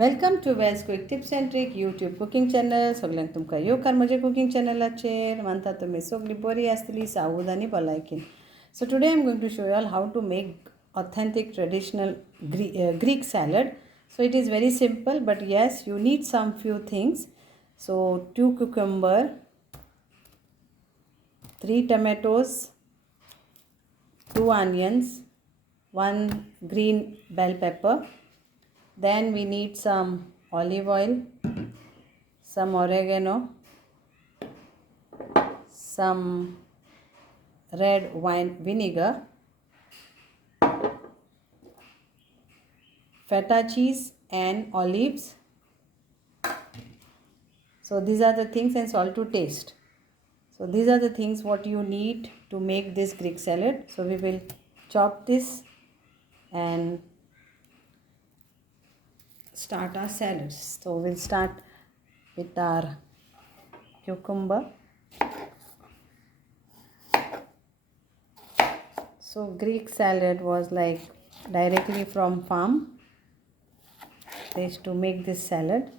Welcome to veg quick tips and trick YouTube cooking channel. सगळ्यांक तुमकां येवकार म्हज्या कुकिंग चॅनलाचेर. मानता तुमी सगळीं बरी आसतली, सावध आनी भलायकेन. So today I am going to show you all how to make authentic traditional Greek salad. So it is very simple, but yes, you need some few things. So 2 cucumber, 3 tomatoes, 2 onions, 1 green bell pepper. Then we need some olive oil, some oregano, some red wine vinegar, feta cheese and olives. So these are the things, and salt to taste. So these are the things what you need to make this Greek salad. So we will chop this and start our salads. So we'll start with our cucumber. So Greek salad was like directly from farm. They used to make this salad.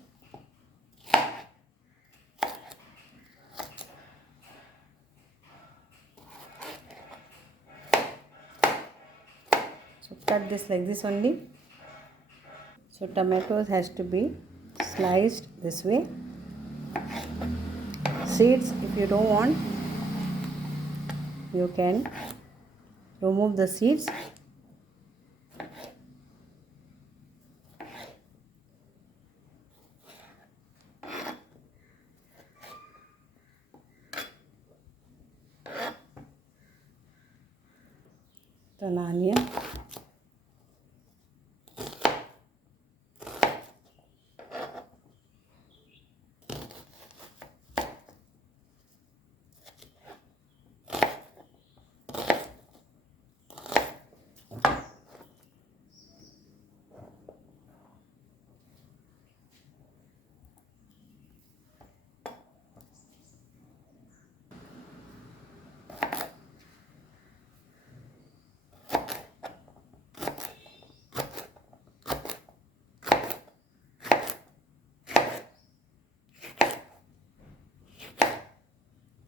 So cut this like this only. So tomatoes has to be sliced this way. Seeds, if you don't want, you can remove the seeds. An onion.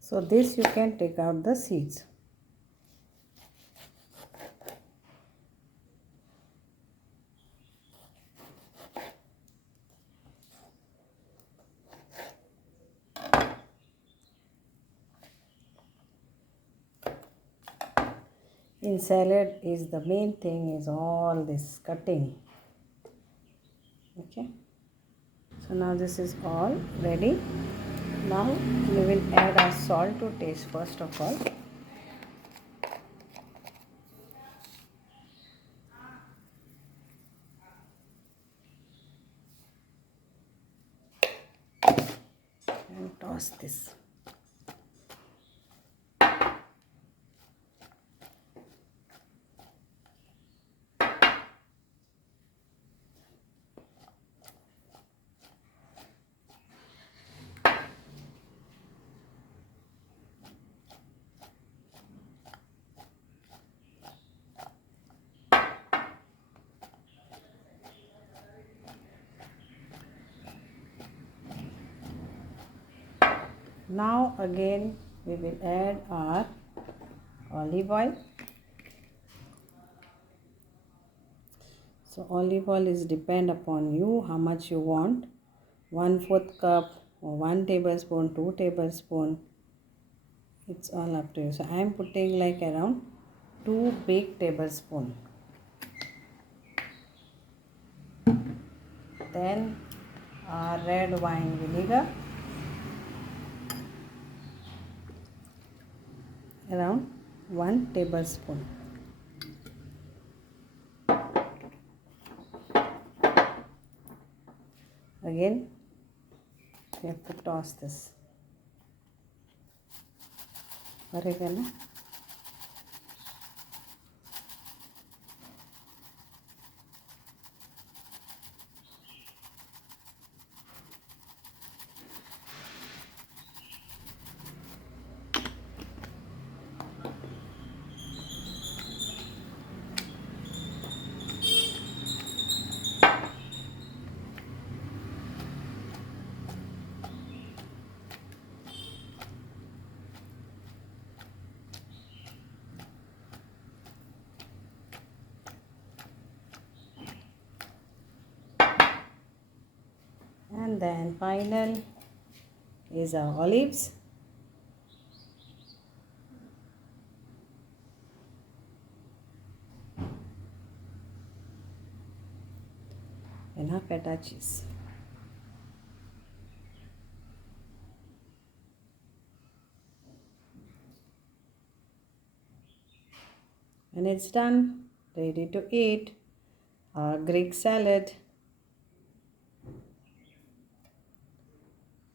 So this you can take out the seeds. In salad is the main thing is all this cutting. Okay. So now this is all ready. Now we will add our salt to taste first of all. And toss this. Now again we will add our olive oil. So olive oil is depend upon you how much you want. 1/4 cup or 1 tablespoon, 2 tablespoon. It's all up to you. So I am putting like around 2 big tablespoon. Then our red wine vinegar. Around 1 tablespoon. Again, you have to toss this. Oregano. And then final is our olives. And our feta cheese. And it's done, ready to eat. Our Greek salad.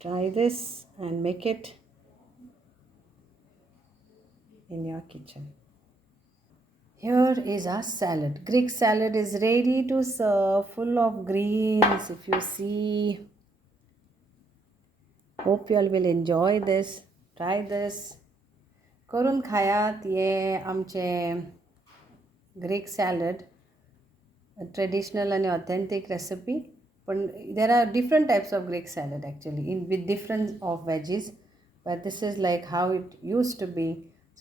Try this and make it in your kitchen. Here is our salad. Greek salad is ready to serve, full of greens. If you see, hope you all will enjoy this. Try this. करून खायात ये आमचे Greek salad traditional आणि authentic recipe पण there are different types of Greek salad actually with different of veggies, but this is like how it used to be.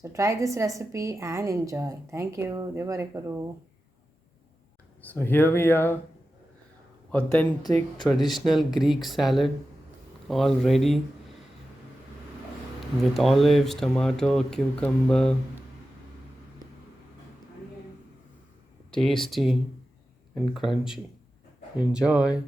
So try this recipe and enjoy. Thank you. Devare karu. So here we are, authentic traditional Greek salad, all ready with olives, tomato, cucumber, tasty and crunchy. Enjoy.